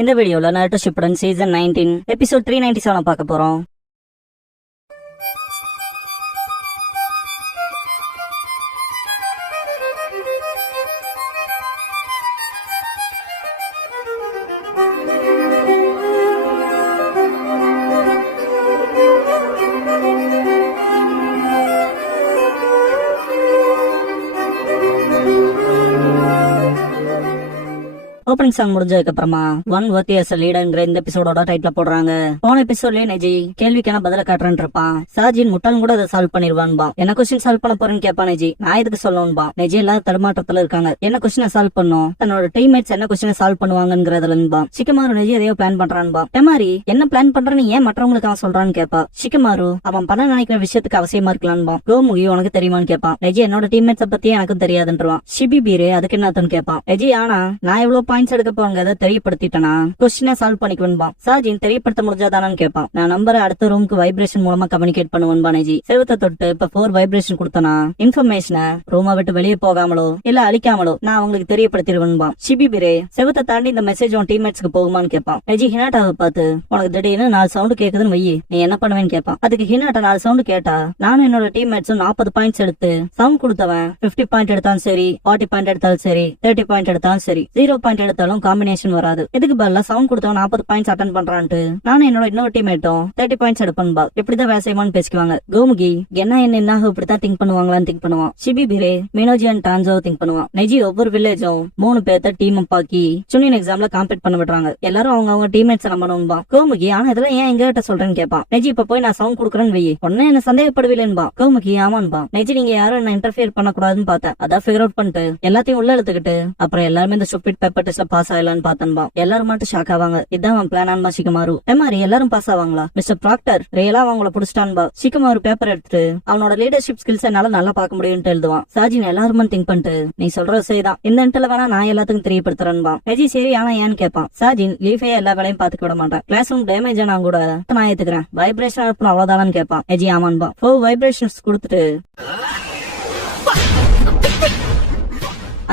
இந்த வீடியோல நாருட்டோ Shippuden season 19 episode 397 பார்க்க போறோம். ஓப்பனிங் சாங் முடிஞ்சதுக்கு அப்புறமா ஒன் வர்த்தி அஸ் லீடர்ங்கிற இந்த எபிசோடோட டைட்டில் போடுறாங்க. போன எபிசோட்லயே நெஜி கேள்விக்கான பதில காட்டுறேன்னு இருப்பான். சாஜின் முட்டாள் கூட அதை சால்வ் பண்ணிருவான்பா. என்ன கொஸ்டின் சால்வ் பண்ண போறேன்னு கேப்பா நெஜி. நான் எதுக்கு சொல்லணும்பா. நெஜி எல்லாரும் தடுமாற்றத்துல இருக்காங்க. என்ன கொஸ்டினை சால்வ் பண்ணும், தன்னோட டீம்மேட்ஸ் என்ன கொஸ்டினை சால்வ் பண்ணுவாங்கிறதுலன்பா. ஷிகமாரு நெஜி எதையோ பிளான் பண்றான்பா. டெமாரி என்ன பிளான் பண்றேன்னு ஏன் மற்றவங்களுக்கு அவன் சொல்றான்னு கேப்பா. ஷிகமாரு அவன் பண்ண நினைக்கிற விஷயத்துக்கு அவசியமா இருக்கலான்பா. கோமுகி உனக்கு தெரியுமான்னு கேப்பான். நெஜி என்னோட டீம்மேட்ஸ பத்தி எனக்கும் தெரியாதுன்றான். ஷிபி பீரே அதுக்கு என்னன்னு கேப்பான். நெஜி ஆனா நான் எவ்வளவு பாயிண்ட்ஸ் எடுக்க போங்க தெரியப்படுத்திட்டனா கொஸ்டினை சால்வ் பண்ணிக்குவன்பா. சாஜின் தெரியப்படுத்த முடிஞ்சாதானு கேட்பான். நான் நம்பரை அடுத்த ரூமுக்கு வைப்ரேஷன் மூலமா கம்யூனிகேட் பண்ணுவன்பா. நெஜி செவத்தை தொட்டு இப்ப 4 வைப்ரேஷன் கொடுத்தனா இன்ஃபர்மேஷனை ரூமை விட்டு வெளியே போகாமலோ இல்ல அழிக்காமலோ நான் அவங்களுக்கு தெரியப்படுத்திடுவன்பா. ஷிபி பிரே செவத்தை தாண்டி இந்த மெசேஜ் உன் டீம்மேட்ஸ்க்கு போகுமான்னு கேட்பான். நெஜி ஹினாட்டாவை பார்த்து உனக்கு திடீர்னு 4 சவுண்ட் கேக்குதுன்னு வையி நீ என்ன பண்ணுவேன்னு கேட்பான். அதுக்கு ஹினாட்டா 4 சவுண்ட் கேட்டா நானும் என்னோட டீம்மேட்ஸும் 40 பாயிண்ட்ஸ் எடுத்து சவுண்ட் கொடுத்தவன் 50 பாயிண்ட் எடுத்தாலும் சரி, 40 பாயிண்ட் எடுத்தாலும் சரி, 30 பாயிண்ட் எடுத்தாலும் சரி, 0 பாயிண்ட் எடுத்தாலும் காம்பினேஷன் வராது. இதுக்கு பதிலா சவுண்ட் கொடுத்தவன் 40 பாயிண்ட்ஸ் அட்டன் பண்றான்ட்டு நானும் என்னோட இன்னொரு டீம்மேட்டும் 30 பாயிண்ட்ஸ் எடுப்பன்பா. இப்படிதான் வேசையமான்னு பேசிக்குவாங்க. கோமுகி என்ன இப்படித்தான் திங்க் பண்ணுவாங்களான்னு திங்க் பண்ணுவான். ஷிபி பிரே மினோஜி அண்ட் டான்சோ திங்க் பண்ணுவான். நெஜி ஒவ்வொரு வில்லேஜும் 3 பேர்த்த டீம் அப்பாக்கி சுனின் எக்ஸாம்ல காம்பீட் பண்ண விடுறாங்க. எல்லாரும் அவங்க டீம்மேட்ஸ் நம்பணும்பா. கோமுகி ஆனா இதெல்லாம் ஏன் எங்கிட்ட சொல்றேன்னு கேட்பான். நெஜி இப்ப போய் நான் சவுண்ட் கொடுக்குறேன்னு வை உடனே என்ன சந்தேகப்படுவில்லைன்பா. கோமுகி ஆமான்பா. நெஜி நீங்க யாரும் என்ன இன்டர்ஃபியர் பண்ணக்கூடாதுன்னு பார்த்தேன். அதான் ஃபிகர் அவுட் பண்ணிட்டு எல்லாத்தையும் உள்ள எடுத்துக்கிட்டு அப்புறம் எல்லாருமே இந்த ஸ்டூபிட் பேப்பர் டெஸ்ட்ல பாஸ் ஆகலான்னு பார்த்தன்பா. எல்லாரும் மட்டும் ஷாக் ஆவாங்க. இதான் அவன் பிளான் ஷிகமாரு. மாதிரி எல்லாரும் பாஸ் ஆவாங்களா? மிஸ்டர் ப்ராக்டர் ரியலா அவங்கள புடிச்சிட்டான்பா. ஷிகமாரு பேப்பர் எடுத்து அவனோட லீடர்ஷிப் ஸ்கில்ஸ் என்னால நல்லா பார்க்க முடியும்னு எழுதுவான். சாஜின் எல்லாருமே திங்க் பண்ணிட்டு நீ சொல்ற சரிதான், இந்த இன்டர்ல வேணா நான் எல்லாத்துக்கும் தெரியப்படுத்துறேன்பா. நெஜி சரி ஆனா ஏன்னு கேட்பான். சாஜின் லீஃபே எல்லா வேலையும் பாத்துக்க விட மாட்டான். கிளாஸ் ரூம் டேமேஜ் ஆனா கூட நான் ஏத்துக்கிறேன். வைப்ரேஷன் அனுப்பணும் அவ்வளவுதானு கேட்பான். நெஜி ஆமான்பா. 4 வைப்ரேஷன்ஸ் கொடுத்துட்டு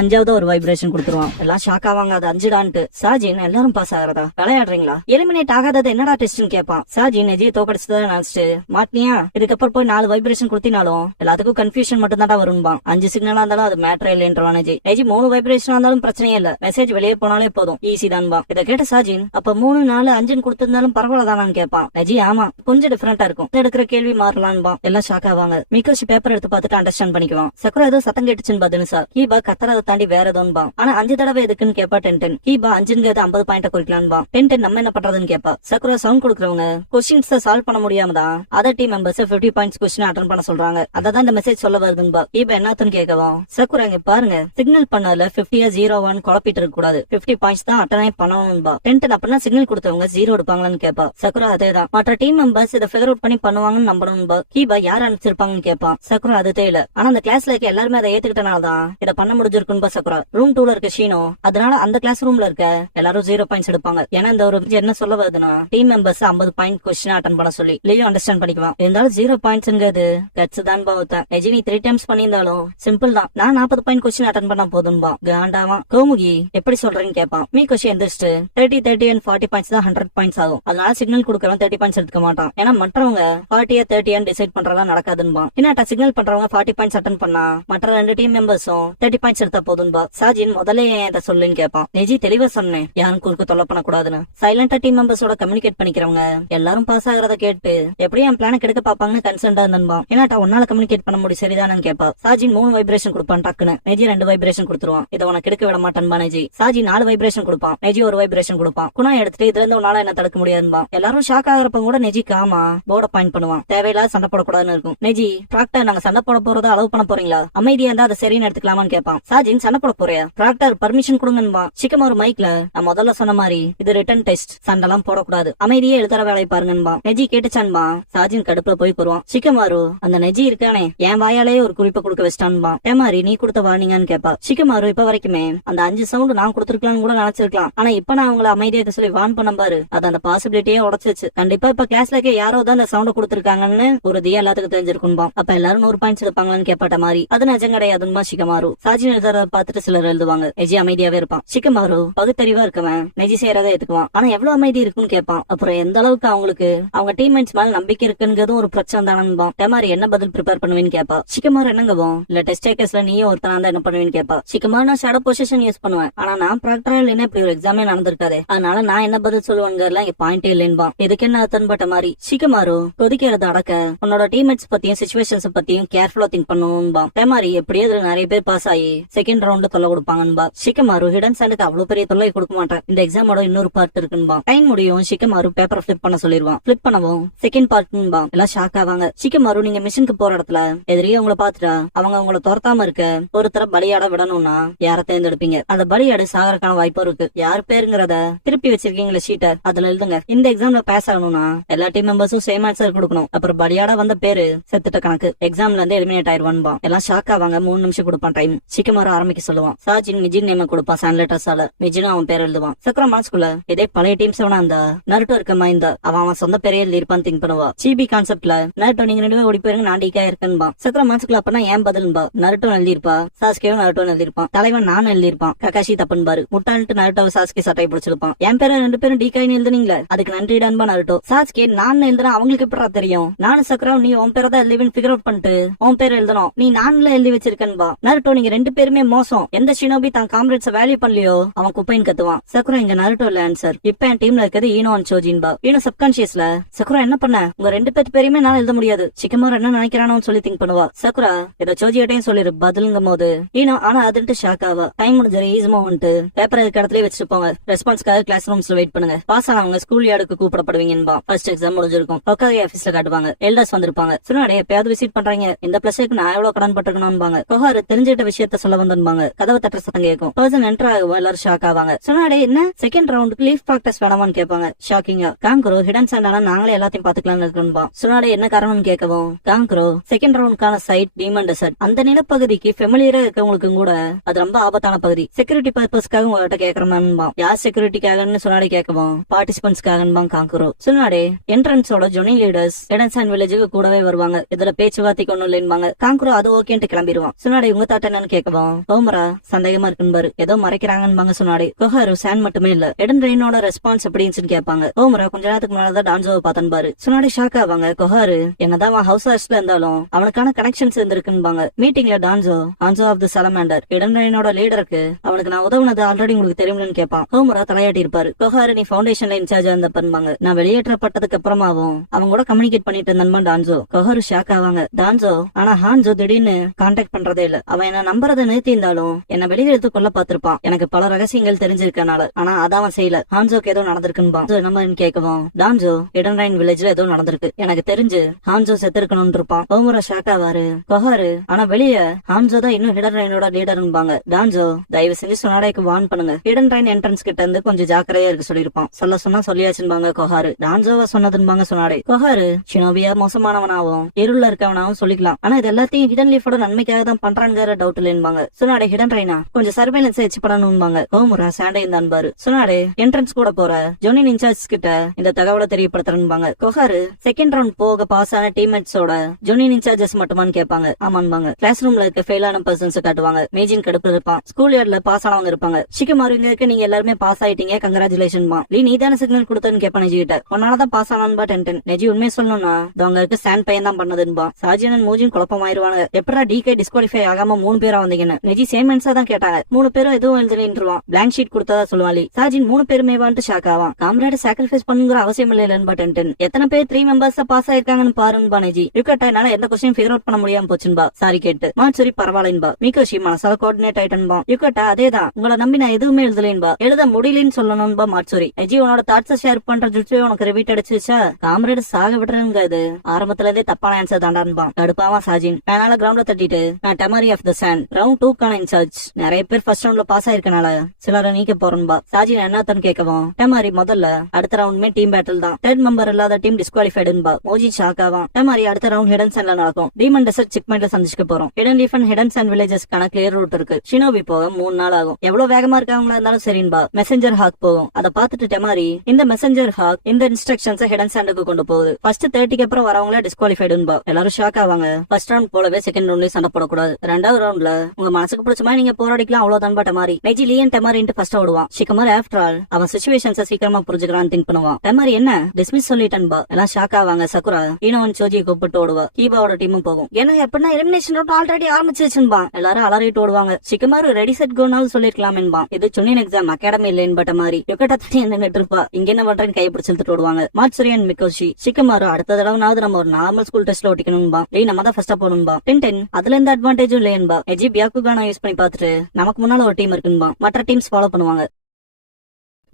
5வது ஒரு வைப்ரேஷன் கொடுத்துருவான். எல்லாம் ஷாக் ஆவாங்க. அது 5டான்ட்டு. சாஜின் எல்லாரும் பாஸ் ஆகிறதா விளையாடுறீங்களா, எலிமினேட் ஆகாதது என்னடா டெஸ்ட்னு கேட்பான். சாஜின் நெஜியை தோக்கடிச்சதான் நினைச்சிட்டு மாட்டினியா இதுக்கப்புறம் போய் 4 வைப்ரேஷன் கொடுத்தினாலும் எல்லாத்துக்கும் கன்ஃபியூஷன் மட்டும் தான் வரும்பா. 5 சிக்னலா இருந்தாலும் அது மேட்டர் இல்லைன்றவா நெஜி. நெஜி 3 வைப்ரேஷன் இருந்தாலும் பிரச்சனையே இல்ல, மெசேஜ் வெளியே போனாலே போதும், ஈஸி தான்பா. இதை கேட்ட சாஜின் அப்ப 3, 4, 5 கொடுத்திருந்தாலும் பரவாயில்லதானு கேட்பான். நெஜி ஆமா கொஞ்சம் டிஃபரெண்டா இருக்கும், எடுக்கிற கேள்வி மாறலான்பா. எல்லாம் ஷாக் ஆவாங்க. மிகோஷி பேப்பர் எடுத்து பார்த்துட்டு அண்டர்ஸ்டாண்ட் பண்ணிக்குவான். சக்குரா ஏதோ சத்தம் கேட்டுச்சுன்னு பதினு சார் கீபா கத்தரத தாண்டி வேற எதுவும் ஆனா 5 தடவை எதுக்குன்னு கேப்பா. 10 கீபா 5ங்கிறது 50 பாயிண்ட் குறிக்கலான்பா. 10 நம்ம என்ன பண்றதுன்னு கேப்பா. சக்குரா சவுண்ட் கொடுக்கறவங்க கொஸ்டின்ஸ் சால்வ் பண்ண முடியாமதான் other team members 50 points question attend பண்ண சொல்றாங்க. அதான் இந்த மெசேஜ் சொல்ல வருதுன்பா. கீபா என்னத்துன்னு கேட்கவா. சக்குரா இங்க பாருங்க சிக்னல் பண்ணல 50-01 குழப்பிட்டு இருக்க கூடாது, 50 பாயிண்ட்ஸ் தான் அட்டெண்ட் பண்ணணும்பா. 10 அப்படின்னா சிக்னல் கொடுத்தவங்க 0 எடுப்பாங்களான்னு கேப்பா. சக்குரா அதேதான் மற்ற டீம் மெம்பர்ஸ் இதை ஃபிகர் அவுட் பண்ணி பண்ணுவாங்கன்னு நம்பணும்பா. கீபா யார் அனுப்பிச்சிருப்பாங்கன்னு கேப்பா. சக்குரா அது தெரியல, ஆனா அந்த கிளாஸ்ல இருக்க எல்லாருமே அதை ஏத்துக்கிட்டனாலதான் இதை பண்ண முடிஞ்சிருக்குன்பா. சக்குரா ரூம் 2ல இருக்க ஷீனோ அதனால அந்த கிளாஸ் ரூம்ல இருக்க எல்லாரும் 0 பாயிண்ட்ஸ் எடுப்பாங்க. ஏன்னா இந்த ஒரு என்ன சொல்ல வருதுன்னா team members 50 point question attend பண்ண சொல்லி லியோ அண்டர்ஸ்டாண்ட் பண்ணிக்குவான். இருந்தாலும் 0 பாயிண்ட்ஸ்ங்கிறது கட்ஸ் தான் பாவத்தேன். நெஜி நீ 3 டைம்ஸ் பண்ணியிருந்தாலும் சிம்பிள் தான், நான் 40 பாயிண்ட் கொஸ்டின் அட்டெண்ட் பண்ணா போதும்பா. காண்டாவா. கோமுகி எப்படி சொல்றேன்னு கேட்பான். மீ கொஸ்டின் எந்திரிச்சிட்டு 30 and 40 பாயிண்ட்ஸ் தான் 100 பாயிண்ட்ஸ் ஆகும். அதனால சிக்னல் கொடுக்கறவன் 30 பாயிண்ட்ஸ் எடுத்துக்க மாட்டான். ஏன்னா மற்றவங்க 40 டிசைட் பண்றதா நடக்காதுன்பா. என்ன சிக்னல் பண்றவங்க 40 பாயிண்ட்ஸ் அட்டெண்ட் பண்ணா மற்ற 2 டீம் மெம்பர்ஸும் 30 பாயிண்ட்ஸ் எடுத்தா போதும்பா. சாஜின் முதல்ல சொல்லுன்னு கேட்பான். நெஜி தெளிவா சொன்னேன் யாரும் குறுக்கு தொல்லை பண்ணக்கூடாதுன்னு. சைலண்டா டீம் மெம்பர்ஸோட கம்யூனிகேட் பண்ணிக்கிறவங்க எல்லாரும் பாஸ் ஆகிறத கேட்டு எப்படியும் என் பிளான கெடுக்க பாப்பாங்கன்னு கன்சர்ன்டா இருந்தான்பா. ஏன்னாட்டா உன்னால கம்யூனிகேட் பண்ண முடியும் சரிதானு கேட்பா. சாஜின் 3 வைப்ரேஷன் கொடுப்பான் டக்குன்னு. நெஜி 2 வைப்ரேஷன் கொடுத்துருவான். இதை உனக்கு கெடுக்க விட மாட்டான்பா. நெஜி சாஜி 4 வைப்ரேஷன் கொடுப்பான். நெஜி 1 வைப்ரேஷன் கொடுப்பான். குணா எடுத்துட்டு இதுல இருந்து உன்னால என்ன தடுக்க முடியாதுன்பா. எல்லாரும் ஷாக் ஆகிறப்ப கூட நெஜி காமா போர்ட பாயிண்ட் பண்ணுவான். தேவையில்லாத சண்டை போடக்கூடாதுன்னு இருக்கும். நெஜி ப்ராக்டர் நாங்க சண்டை போட போறத அளவு பண்ண போறீங்களா, அமைதியா இருந்தா அதை சரின்னு எடுத்துக்கலாமான்னு கேட்பான். சாஜின் சண்டை போட போறியா ப்ராக்டர் பர்மிஷன் கொடுங்கன்பா. ஷிகமாரு மைக்ல நான் முதல்ல சொன்ன மாதிரி இது ரிட்டன் டெஸ்ட், சண்டெல்லாம் போடக்கூடாது, அமைதியே எழுதுற வேலை பாருங்கன்பா. நெஜி கேட்டுச்சான்பா. சாஜின் கடுப்புல போய் போடுவான். ஷிகமாரு அந்த நெஜி இருக்கானே என் வாயாலே ஒரு குறிப்பை கொடுக்க வச்சிட்டான்பா. ஏமாரி நீ கொடுத்த வார்னிங்கான்னு கேப்பா. ஷிகமாரு இப்ப வரைக்குமே அந்த 5 சவுண்ட் நான் கொடுத்துருக்கலாம்னு கூட நினைச்சிருக்கலாம், ஆனா இப்ப நான் அவங்கள அமைதியாக சொல்லி வான் பண்ண பாரு, அது அந்த பாசிபிலிட்டியே உடச்சிச்சு. கண்டிப்பா இப்ப கிளாஸ்ல யாரோ தான் அந்த சவுண்ட் கொடுத்துருக்காங்கன்னு ஒரு தியா எல்லாத்துக்கும் தெரிஞ்சிருக்கும்பா. அப்ப எல்லாரும் 100 பாயிண்ட்ஸ் எடுப்பாங்களான்னு கேப்பாட்ட மாதிரி அது நிஜம் கிடையாதுன்பா. ஷிகமாரு சாஜின் எழுதுறத பார்த்துட்டு சிலர் எழுதுவாங்க. நெஜி அமைதியாவே இருப்பான். ஷிகமாரு பகுத்தறிவா இருக்கவன் நெஜி செய்யறதை ஏத்துக்குவான். ஆனா எவ்வளவு அமைதி இருக்குன்னு கேட்பான். அப்புறம் எந்த அளவுக்கு அவங்களுக்கு அவங்க டீம்மேட்ஸ் மேல நம்பிக்கை இருக்குங்கிறதும் ஒரு பிரச்சனை தானே. டெமாரி என்ன பதில் ப்ரிப்பேர் பண்ணுவேன்னு கேப்பா. ஷிகமாரு என்னங்கவும் இல்ல டெஸ்ட் டேக்கர்ஸ்ல நீயும் ஒருத்தனா இருந்தா என்ன பண்ணுவேன்னு கேப்பா. ஷிகமாரு நான் ஷேடோ பொசிஷன் யூஸ் பண்ணுவேன். ஆனா நான் ப்ராக்டரா இல்லைன்னா இப்படி ஒரு எக்ஸாமே நடந்திருக்காது. அதனால நான் என்ன பதில் சொல்லுவேங்கிறதுலாம் இங்க பாயிண்டே இல்லைன்பா. இதுக்கு என்ன அர்த்தம் மாதிரி ஷிகமாரு கொதிக்கிறது அடக்க உன்னோட டீம்மேட்ஸ் பத்தியும் சிச்சுவேஷன்ஸ் பத்தியும் கேர்ஃபுல்லா திங்க் பண்ணணும்பா. டெமாரி எப்படியோ இதுல நிறைய பேர் பாஸ் ஆகி செகண்ட் ரவுண்ட்ல தொல்லை கொடுப்பாங்கன்பா. ஷிகமாரு ஹிடன் சாண்டுக்கு அவ்வளவு பெரிய தொல்லை கொடுக்க மாட்டேன். இந்த எக்ஸாமோட இன்னொரு பார்ட் இருக்குன்பா. டைம் முடியும். ஷிகமாரு பேப்பரை ஃபிளிப் பண்ண சொல்லிடுவான். ஃபிளிப் பண்ணவும் செகண்ட் பார்ட்பா. எல்லாம் ஷாக் ஆவாங்க. ஷிகமாரு நீங்க மிஷனுக்கு போற இடத்துல எதிரியே உங்களை பாத்துட்டா அவங்க உங்களை துரத்தாம இருக்க ஒருத்தர பலியாட விடணும்னா யார தேர்ந்தெடுப்பீங்க? அந்த பலியாடு சாகறதுக்கான வாய்ப்பு இருக்கு. யார் பேருங்கிறத திருப்பி வச்சிருக்கீங்களா ஷீட்டர், அதுல எழுதுங்க. இந்த எக்ஸாம்ல பாஸ் ஆகணும்னா எல்லா டீம் மெம்பர்ஸும் சேம் ஆன்சர் கொடுக்கணும். அப்புறம் பலியாட வந்த பேரு செத்துட்ட கணக்கு. எக்ஸாம்ல இருந்து எலிமினேட் ஆயிருவான்பா. எல்லாம் ஷாக் ஆவாங்க. 3 நிமிஷம் கொடுப்பான் டைம். ஷிகமாரு ஆரம்பிக்க சொல்லுவான். சாஜின் மிஜின் நேம கொடுப்பான் சான்லெட்டர்ஸால. மிஜின் அவன் பேர் எழுதுவான். சக்கர மனசுக்குள்ள இதே பழைய டீம்ஸ் எவனா அந்த நருட்டோ இருக்கமா இந்த அவன் சொந்த பேரே எழுதிருப்பான்னு திங்க் பண்ணுவா. சிபி கான்செப்ட்ல நருட்டோ நீங்க ரெண்டு ஓடி போயிருங்க நான் டீக்கா இருக்கேன்பா. சக்கர மனசுக்குள்ள அப்பனா ஏன் பதில்பா. நருட்டோ எழுதிருப்பா. சாஸ்கேவும் நருட்டோ எழுதிருப்பான். தலைவன் நான் எழுதிருப்பான். ககாஷி தப்புன்னு பாரு. முட்டாள்ட்டு நருட்டோ சாஸ்கே சட்டை பிடிச்சிருப்பான். என் பேர 2 பேரும் டீக்காயின்னு எழுதுனீங்களே அதுக்கு நன்றிடான்பா நருட்டோ. சாஸ்கே நான் எழுதுனா அவங்களுக்கு எப்படா தெரியும்? நானும் சக்கரம் நீ உன் பேரை தான் எழுதிவின்னு ஃபிகர் அவுட் பண்ணிட்டு உன் பேர் எழுதணும். நீ நான்ல எழுதி வச்சிருக்கன்பா. நருட்டோ நீங்க 2 பேருமே மோசம். எந்த ஷினோபி தான் காம்ரேட்ஸ் வேல்யூ பண்ணலையோ அவன் குப்பைன்னு கத்துவான். சக்குரா இங்க நருட்டோ இல்ல ஆன்சர். இப்ப என் டீம்ல இருக்கிறது ஈனோ அண்ட் சோஜின்பா. ஈனோ சப்கான்சியஸ்ல சக்குரா என்ன பண்ண உங்க 2 பேருமே நான் எழுத முடியாது. ஷிகமாரு என்ன நினைக்கிறானு சொல்லி திங்க் பண்ணுவா. சக்குரா ஏதோ சோஜியிட்டையும் சொல்லிரு பதிலுங்கும் போது ஈனோ ஆனா அதுட்டு ஷாக் ஆவா. டைம் முடிஞ்ச ஈஸுமோ வந்துட்டு பேப்பர் இருக்க இடத்துல வச்சுட்டு போங்க. ரெஸ்பான்ஸ்க்காக கிளாஸ் ரூம்ஸ்ல வெயிட் பண்ணுங்க. பாஸ் ஆனவங்க ஸ்கூல் யார்டுக்கு கூப்பிடப்படுவீங்கன்பா. ஃபர்ஸ்ட் எக்ஸாம் முடிஞ்சிருக்கும். உட்காரி ஆபீஸ்ல காட்டுவாங்க. எல்டர்ஸ் வந்திருப்பாங்க. சுனாடே எப்பயாவது விசிட் பண்றாங்க. இந்த பிளஸுக்கு நான் எவ்வளவு கடன் பட்டிருக்கணும்பாங்க. கொஹாரு தெரிஞ்சிட்ட விஷயத்த சொல்ல வந்தாங்க. கதவை தட்டுற சத்தம் கேட்கும். பர்சன் என்டர் ஆகும். எல்லாரும் ஷாக் ஆவாங்க. சுனாடே என்ன செகண்ட் ரவுண்டுக்கு லீஃப் ப்ராக்டிஸ் வேணாமான்னு கேட்பாங்க. ஷாக்கிங்கா காங்குரோ ஹிடன் சாண்டானா நாங்களே எல்லாத்தையும் பாத்துக்கலாம்னு இருக்கணும்பா. சுனாடே என்ன காரணம்னு கேட்கவும் காங்குரோ செகண்ட் ரவுண்டுக்கான சைட் டீமன் டெசர்ட். அந்த நிலப்பகுதிக்கு ஃபெமிலியரா இருக்கவங்களுக்கு கூட அது ரொம்ப ஆபத்தான பகுதி. செக்யூரிட்டி பர்பஸ்க்காக உங்கள்கிட்ட கேட்கறமான்பா. யார் செக்யூரிட்டிக்காகன்னு சுனாடே கேட்கவும் பார்ட்டிசிபென்ட்ஸ்க்காகன்னு காங்குரோ. சுனாடே என்ட்ரன்ஸோட ஜொனி லீடர்ஸ் ஹிடன் சாண்ட் வில்லேஜுக்கு கூடவே வருவாங்க. இதுல பேச்சுவார்த்தைக்கு ஒண்ணும் இல்லைன்பாங்க. காங்குரோ அது ஓகேன்ட்டு கிளம்பிடுவான். சுனாடே உங்க தாட்ட என்னன்னு கேட்கவும் ஹோமரா சந்தேகமா இருக்குன்னு ஏதோ மறைக்கிறாங்கன்னு சுனாடே. கொஹாரு சாண்ட் மட்டுமே இல்ல எடன் ரெயினோட ரெஸ்பான்ஸ் எப்படின்னு கேட்பாங்க. ஹோமரா கொஞ்ச நேரத்துக்கு முன்னாடி டான்ஸோவை பார்த்தன் பாரு. சுனாடே ஷாக் ஆவாங்க. கொஹாரு என்னதான் அவன் ஹவுஸ் அரெஸ்ட்ல இருந்தாலும் அவனுக்கான கனெக்ஷன்ஸ் இருந்திருக்குன்பாங்க. மீட்டிங்ல டான்ஸோ ஆன்சோ ஆஃப் தி சலமாண்டர் எடன் ரெயினோட லீடருக்கு அவனுக்கு நான் உதவுனது ஆல்ரெடி உங்களுக்கு தெரியும்னு கேட்பான். ஹோமரா தலையாட்டி இருப்பாரு. கொஹாரு நீ ஃபவுண்டேஷன்ல இன்சார்ஜா இருந்தப்பாங்க. நான் வெளியேற்றப்பட்டதுக்கு அப்புறமாவும் அவங்க கூட கம்யூனிகேட் பண்ணிட்டு இருந்தேன் டான்ஸோ. கொஹாரு ஷாக் ஆவாங்க. டான்ஸோ ஆனா ஹான்சோ திடீர்னு கான்டாக்ட் பண்றதே இல்ல. அவன் என்ன நம்புறதை நிறுத்தி இருந்தாலும் என்ன வெளியெடுத்து கொள்ள பாத்திருப்பான். எனக்கு பல ரகசியங்கள் தெரிஞ்சிருக்கனால. ஆனா அதான் அவன் செய்யல. ஹான்சோக்கு ஏதோ நடந்திருக்குன்பா. நம்ம கேட்கவும் டான்ஸோ எடன் ரைன் வில்லேஜ்ல ஏதோ நடந்திருக்கு எனக்கு தெரிஞ்சு ஹான்சோ செத்துருக்கணும்னு இருப்பான். ஓமுரா ஷாக் ஆவாரு. கொஹாரு ஆனா வெளிய ஹான்சோ தான் இன்னும் ஹிடன் ரைனோட லீடர்பாங்க. டான்ஸோ தயவு செஞ்சு சுனாடேக்கு வார்ன் பண்ணுங்க. ஹிடன் ரைன் என்ட்ரன்ஸ் கிட்ட இருந்து கொஞ்சம் ஜாக்கிரதையா இருக்கு சொல்லிருப்பான். சொன்னா சொல்லியாச்சுன்பாங்க கொஹாரு. டான்ஸோவா சொன்னதுன்பாங்க சுனாடே. கொஹாரு ஷினோபியா மோசமானவனாவும் இருள இருக்கவனாவும் சொல்லிக்கலாம். ஆனா இது எல்லாத்தையும் ஹிடன் லீஃபோட நன்மைக்காக தான் பண்றாங்கிற டவுட் இல்லைன்பாங்க. சுனாடே ஹிடன் ரைனா கொஞ்சம் சர்வேலன்ஸ் வச்சு பண்ணணும்பாங்க. ஓமுரா சாண்டையும் தான் பாரு. சுனாடே என்ட்ரன்ஸ் கூட போற ஜோனின் இன்சார்ஜ் கிட்ட இந்த தகவலை தெரியப்படுத்துறேன்பாங்க. கொஹாரு செகண்ட் ரவுண்ட் போக பாஸ் ஆன டீம்மேட்ஸோட ஜோனின் இன்சார்ஜஸ் மட்டுமான்னு கேட்பாங்க. ஆமான்பாங்க. கிளாஸ் ரூம்ல இருக்க ஃபெயில் ஆன பர்சன்ஸ் காட்டுவாங்க. மேஜின் கடுப்பு இருப்பான். ஸ்கூல் இயர்ல பாஸ் ஆனவங்க இருப்பாங்க. ஷிகமாரு இங்க இருக்க நீங்க எல்லாருமே பாஸ் ஆயிட்டீங்க கங்கராச்சுலேஷன் மா. நீ தானே சிக்னல் கொடுத்தன்னு கேட்பான் நெஜி கிட்ட. உன்னாலதான் பாஸ் ஆனான்பா டென்டன். நெஜி உண்மையை சொல்லணும்னா அவங்க இருக்க சாண்ட் பையன் தான் பண்ணதுன்பா. சாஜியன் மூஜின் குழப்பமாயிருவாங்க. எப்படா டிகே டிஸ்குவாலிஃபை ஆகாம 3 பேரா வந்தீங்கன்னு. நெஜி சேம் ஆன்சர் தான் கேட்டாங்க. 3 பேரும் எதுவும் எழுதலின்றுவான். பிளாங்க் ஷீட் கொடுத்ததா சொல்லுவாளி. சாஜின் 3 பேருமே வந்துட்டு ஷாக் ஆவான். காம்ரேட் சாக்ரிஃபைஸ் பண்ணுங்கிற அவசியம் இல்லைன்னு டென்டன். எத்தனை பேர் 3 மெம்பர்ஸ் பாஸ் ஆயிருக்காங்கன்னு பாருன்பா நெஜி. யுகட்டா என்னால எந்த கொஸ்டின் ஃபிகர் அவுட் பண்ண முடியாம போச்சுன்பா. சாரி கேட்டு மாட்சுரி பரவாயில்லன்பா. மிகோஷி மனசால கோஆர்டினேட் ஆயிட்டன்பா. யுகட்டா அதேதான் உங்களை நம்பி நான் எதுவுமே எழுதலேன்பா. எழுத முடியலன்னு சொல்லணும்பா மாட்சுரி. நெஜி உன்னோட தாட்ஸை ஷேர் பண்ற ஜுட்ஸே உனக்கு ரிப்பீட் அடிச்சுச்சா காம்ரேட் சாக விட்டுருங்க. இது ஆரம்பத்துல இருந்தே தப்பான ஆன்சர் தாண்டான்பா. கடுப்பாவா சாஜின். மேனால கிரவுண்ட்ல தட்டிட்டு நான் Temari of the sand round 2க்கான இன்சார்ஜ். நிறைய பேர் ஃபர்ஸ்ட் ரவுண்ட்ல பாஸ் ஆயிருக்கனால சிலரை நீக்க போறன்பா. சாஜின் என்னத்தன்னு கேட்கவும் டெமரி முதல்ல அடுத்த ரவுண்ட்மே டீம் பேட்டில் தான். தேர்ட் மெம்பர் இல்லாத டீம் டிஸ்குவாலிஃபைடுன்பா. மோஜி ஷாக் ஆவான். டெமரி அடுத்த ரவுண்ட் ஹிடன் சாண்ட்ல நடக்கும். டீமன் டெசர்ட் செக் பாயிண்ட்ல சந்திச்சுக்க போறோம். Hidden leaf and hidden sand வில்லேஜஸ்க்கான கிளியர் ரூட் இருக்கு. ஷினோபி போக 3 நாள் ஆகும். எவ்வளவு வேகமா இருக்காங்களா இருந்தாலும் சரின்பா. மெசஞ்சர் ஹாக் போகும். அதை பார்த்துட்டு டெமரி இந்த மெசஞ்சர் ஹாக் இந்த இன்ஸ்ட்ரக்ஷன்ஸ் ஹிடன் சாண்டுக்கு கொண்டு போகுது. ஃபர்ஸ்ட் 30க்கு அப்புறம் வரவங்கள டிஸ்குவாலிஃபைடுன்பா. எல்லாரும் ஷாக் ஆவாங்க. ஃபர்ஸ்ட் ரவுண்ட் போலவே செகண்ட் ரவுண்ட்லயும் சண்டை போடக்கூடாது. 2வது ரவுண்ட்ல உங்க மனசுக்கு பிடிச்ச மாதிரி நீங்க போராடிக்கலாம் அவ்வளவுதான் பட்ட மாதிரி நெஜி லியன் டெமரின்ட்டு ஃபர்ஸ்ட் ஓடுவான். ஷிகமாரு ஆஃப்டர் ஆல் அவன் சிச்சுவேஷன்ஸை சீக்கிரமா புரிஞ்சுக்கிறான்னு திங்க் பண்ணுவான். டெமரி என்ன டிஸ்மிஸ் சொல்லிட்டன்பா எல்லாம் ஷாக் ஆவாங்க. சக்குரா ஈனோன் சோஜியை கூப்பிட்டு ஓடுவா. கீபாவோட டீமும் போகும். ஏன்னா எப்படின்னா எலிமினேஷன் ரவுண்ட் ஆல்ரெடி ஆரம்பிச்சிருச்சுன்பா. எல்லாரும் அலறிட்டு ஓடுவாங்க. ஷிகமாரு ரெடி செட் கோனாவது சொல்லிருக்கலாம்பா. இது சுனின் எக்ஸாம் அகாடமி இல்லைன்னு பட்ட மாதிரி யுகட்டா தனி நின்னுட்டு இருப்பா. இங்க என்ன பண்றேன்னு கையை பிடிச்சிட்டு ஓடுவாங்க. மாட்சுரியன் மிக்கோஷி ஷிகமாரு அடுத்த தடவைனாவது நம்ம ஒரு நார்மல் ஸ்கூல் டெஸ்ட்ல ஓட்டிக்கணும்பா. டேய் நம்ம தான் ஃபர்ஸ்டா போகணும்பா. 10 அதுல எந்த அட்வான்டேஜும் இல்லையன்பா. எஜி பியாக்குகானா யூஸ் பண்ணி பார்த்துட்டு நமக்கு முன்னால ஒரு டீம் இருக்குன்பா. மற்ற டீம்ஸ் ஃபாலோ பண்ணுவாங்க.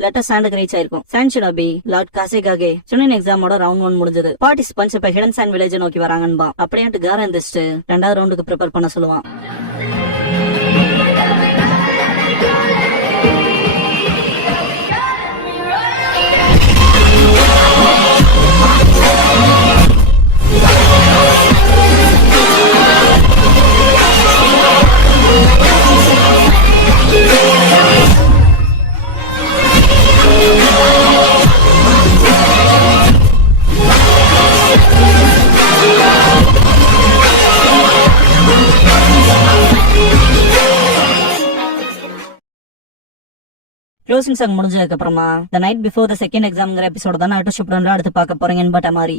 லெட்டர் சாண்டுக்கு ரீச் ஆயிருக்கும். சான்ஷிடாபி லார்ட் காசேகாகே சுனின் எக்ஸாமோட ரவுண்ட் 1 முடிஞ்சது. பார்ட்டிசிபென்ட்ஸ் இப்ப ஹிடன் சாண்ட் வில்லேஜ் நோக்கி வராங்கன்பா. அப்படியே கார எந்திரிச்சிட்டு 2வது ரவுண்டுக்கு ப்ரிப்பேர் பண்ண சொல்லுவான். க்ளோசிங் சாங் முடிஞ்சதுக்கு அப்புறமா the night before the second எக்ஸாம்ங்கிற எபிசோட தான் நாட்டு ஷிப்டன்ல அடுத்து பார்க்க போறீங்கன்னு பட்ட மாதிரி